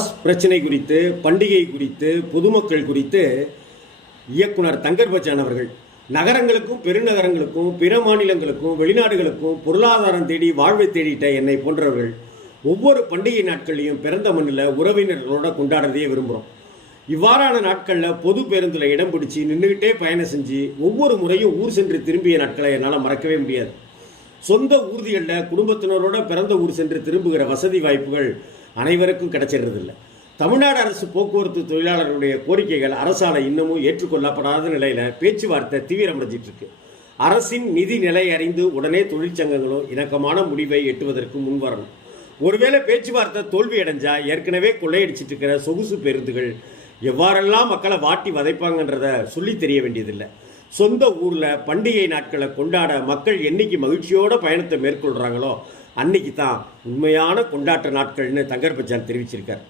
Bus பிரச்சனை குறித்து, பண்டிகை குறித்து, பொதுமக்கள் குறித்து இயக்குனர் தங்கர் பச்சான் அவர்கள் நகரங்களுக்கும் பெருநகரங்களுக்கும் பிற மாநிலங்களுக்கும் வெளிநாடுகளுக்கும் பொருளாதாரம் தேடி வாழ்வை தேடிட்ட என்னை போன்றவர்கள் ஒவ்வொரு பண்டிகை நாட்களையும் பிறந்த மண்ணில் உறவினர்களோட கொண்டாடுறதையே விரும்புகிறோம். இவ்வாறான நாட்களில் பொது பேருந்தில் இடம் பிடிச்சி நின்றுக்கிட்டே பயணம் செஞ்சு ஒவ்வொரு முறையும் ஊர் சென்று திரும்பிய நாட்களை என்னால் மறக்கவே முடியாது. சொந்த ஊர்திகளில் குடும்பத்தினரோட பிறந்த ஊர் சென்று திரும்புகிற வசதி வாய்ப்புகள் அனைவருக்கும் கிடைச்சிடுறதில்லை. தமிழ்நாடு அரசு போக்குவரத்து தொழிலாளர்களுடைய கோரிக்கைகள் அரசால் இன்னமும் ஏற்றுக்கொள்ளப்படாத நிலையில் பேச்சுவார்த்தை தீவிரமடைஞ்சிட்டு இருக்கு. அரசின் நிதி நிலை அறிந்து உடனே தொழிற்சங்கங்களும் இணக்கமான முடிவை எட்டுவதற்கு முன்வரணும். ஒருவேளை பேச்சுவார்த்தை தோல்வி அடைஞ்சா ஏற்கனவே கொள்ளையடிச்சிட்டு இருக்கிற சொகுசு பேருந்துகள் எவ்வாறெல்லாம் மக்களை வாட்டி வதைப்பாங்கன்றத சொல்லி தெரிய வேண்டியதில்லை. சொந்த ஊரில் பண்டிகை நாட்களை கொண்டாட மக்கள் என்னைக்கு மகிழ்ச்சியோட பயணத்தை மேற்கொள்கிறாங்களோ அன்னைக்கு தான் உண்மையான கொண்டாட்ட நாட்கள்னு தங்கர் பச்சான் தெரிவிச்சிருக்கார்.